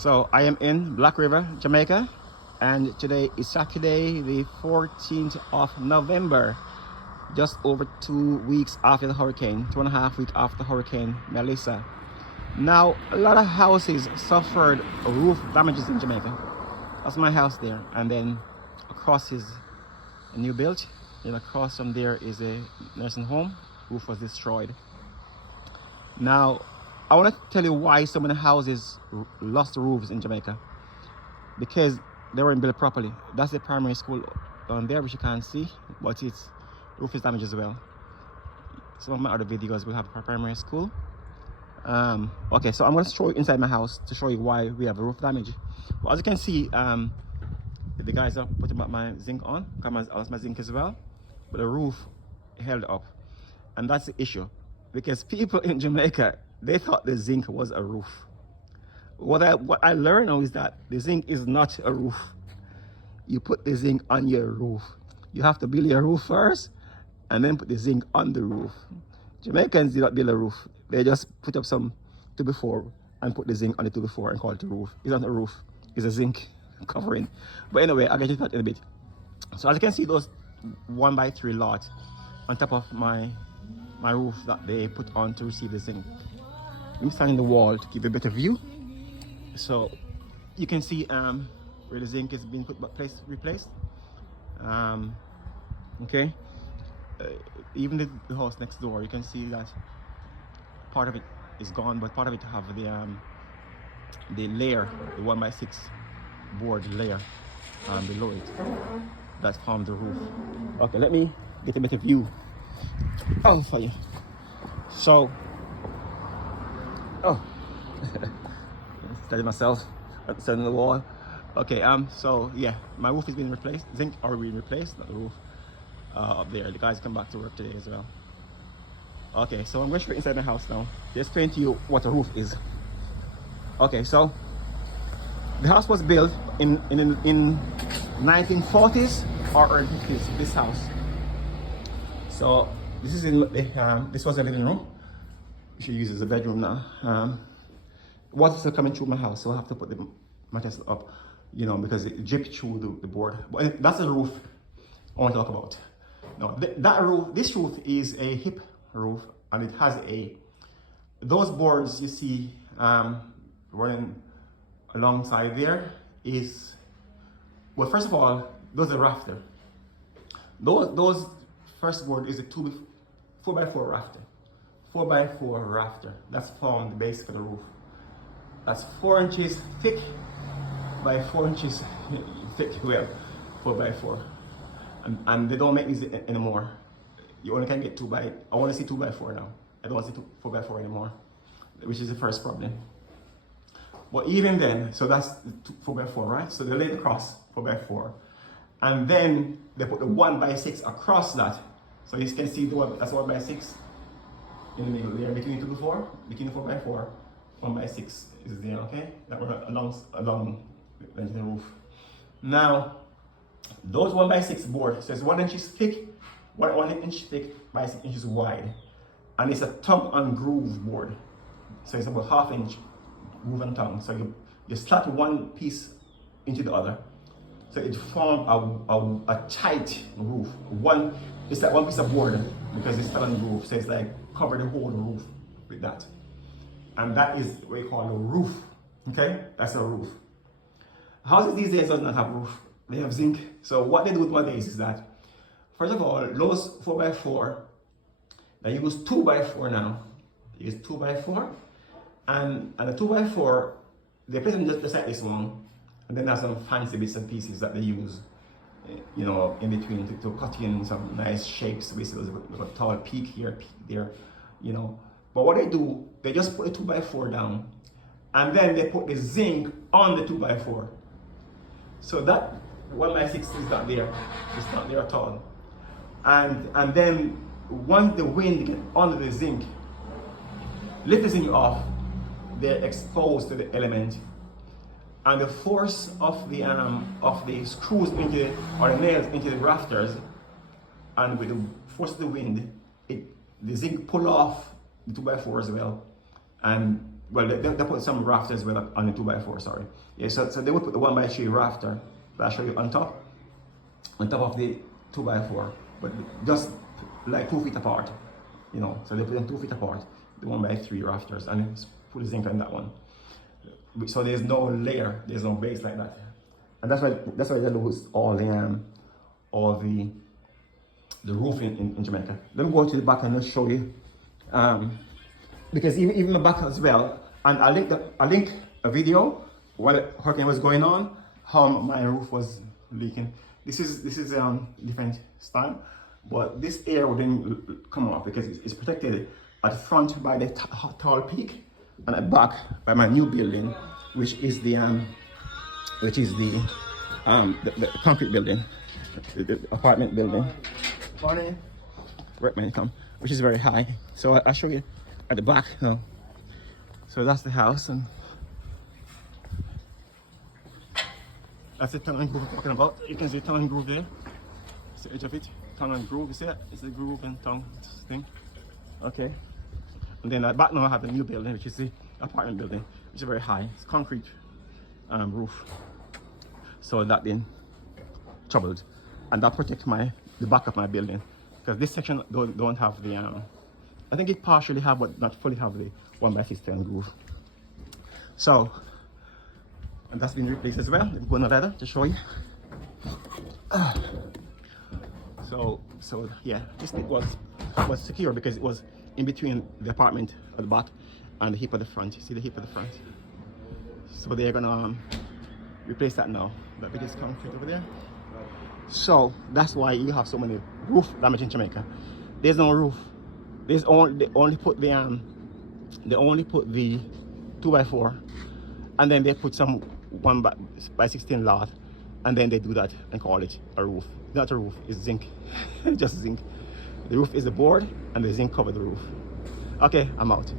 So I am in Black River, Jamaica, and today is Saturday, the 14th of November, just over 2 weeks after the hurricane, 2.5 weeks after Hurricane Mellisa. Now, a lot of houses suffered roof damages in Jamaica. That's my house there, and then across is a new build, and across from there is a nursing home. Roof was destroyed. Now, I want to tell you why so many houses lost roofs in Jamaica. Because they weren't built properly. That's the primary school down there, which you can't see, but its roof is damaged as well. Some of my other videos will have a primary school. Okay, so I'm going to show you inside my house to show you why we have a roof damage. Well, as you can see, the guys are putting my zinc on. I lost my zinc as well, but the roof held up, and that's the issue. Because people in Jamaica, they thought the zinc was a roof. What I learned now is that the zinc is not a roof. You put the zinc on your roof. You have to build your roof first and then put the zinc on the roof. Jamaicans did not build a roof. They just put up some 2x4 and put the zinc on the 2x4 and call it a roof. It's not a roof, it's a zinc covering. But anyway, I'll get to that in a bit. So as you can see, those 1x3 lot on top of my roof that they put on to receive the zinc. Let me stand in the wall to give you a better view. So you can see where the zinc is being replaced. Okay, even the house next door, you can see that part of it is gone, but part of it have the layer, the 1x6 board layer below it that formed the roof. Okay, let me get a better view. Oh, for you. So, steady myself, standing on the wall. Okay, so yeah, my roof is being replaced. Zinc are being replaced, not the roof up there. The guys come back to work today as well. Okay, so I'm going straight inside my house now to explain to you what a roof is. Okay, so the house was built in 1940s or early 50s. This house. So this is in the this was a living room. We should use it as a bedroom now. Water still coming through my house, so I have to put the mattress up, you know, because it dripped through the board. But that's a roof I want to talk about. No, that roof, this roof is a hip roof, and it has those boards you see running alongside there is, well, first of all, those are rafter. Those first board is a 4x4 rafter. 4x4 rafter. That's formed the base for the roof. That's 4 inches thick by 4 inches thick. Well, 4x4. And they don't make these anymore. You only can get I want to see 2x4 now. I don't want to see 4x4 anymore, which is the first problem. But even then, so that's 4x4, right? So they laid across 4x4. And then they put the 1x6 across that. So you can see that's 1x6 in the middle there, between 2x4, between 4x4, 1x6 is there, okay? That were along the roof. Now, those 1x6 board says 1 inch thick, 1 inch thick by 6 inches wide. And it's a tongue and groove board. So it's about 1/2 inch groove and tongue. So you slot one piece into the other. So it formed a tight roof. It's like one piece of board because it's still on the roof. So it's like cover the whole roof with that. And that is what we call a roof. Okay, that's a roof. Houses these days does not have roof. They have zinc. So what they do nowadays is that, first of all, those 4x4, they use 2x4 now. They use 2x4, and the 2x4, they place them just like this one, and then there's some fancy bits and pieces that they use, you know, in between to cut in some nice shapes. Basically, there's a tall peak here, peak there, you know. But what they do, they just put the 2x4 down, and then they put the zinc on the 2x4. So that 1x6 is not there. It's not there at all. And then once the wind gets under the zinc, lift the zinc off, they're exposed to the element. And the force of the screws or the nails into the rafters, and with the force of the wind, the zinc pull off the 2x4 as well, and well, they put some rafters with on the 2x4, sorry. Yeah, so they would put the 1x3 rafter that I show you on top of the 2x4, but just like 2 feet apart, you know. So they put them 2 feet apart, the 1x3 rafters, and it's put zinc on that one. So there's no layer, there's no base like that, and that's why they lose all the roof in Jamaica. Let me go to the back and I'll show you, because even the back as well. And I linked a video while hurricane was going on, how my roof was leaking. This is different style, but this air wouldn't come off because it's protected at front by the tall peak, and at back by my new building, which is the concrete building, the apartment building. Morning. Right when you come, which is very high. So I'll show you at the back now. So that's the house, and that's the tongue and groove I'm talking about. You can see tongue and groove there. It's the edge of it. Tongue and groove, you see it? It's the groove and tongue thing. Okay. And then at back now I have the new building, which is the apartment building, which is very high. It's concrete roof. So that then troubled. And that protects the back of my building. Because this section don't have the I think it partially have, but not fully have the 1x6 tongue groove. So, and that's been replaced as well. Let me go on the ladder to show you. So yeah, this bit was secure because it was in between the apartment at the back and the hip at the front. You see the hip at the front? So they're gonna replace that now. That bit is concrete over there. So that's why you have so many roof damage in Jamaica. There's no roof. They only put the 2x4, and then they put some 1x16 lath, and then they do that and call it a roof. Not a roof, it's zinc. Just zinc. The roof is the board, and the zinc cover the roof. Okay, I'm out.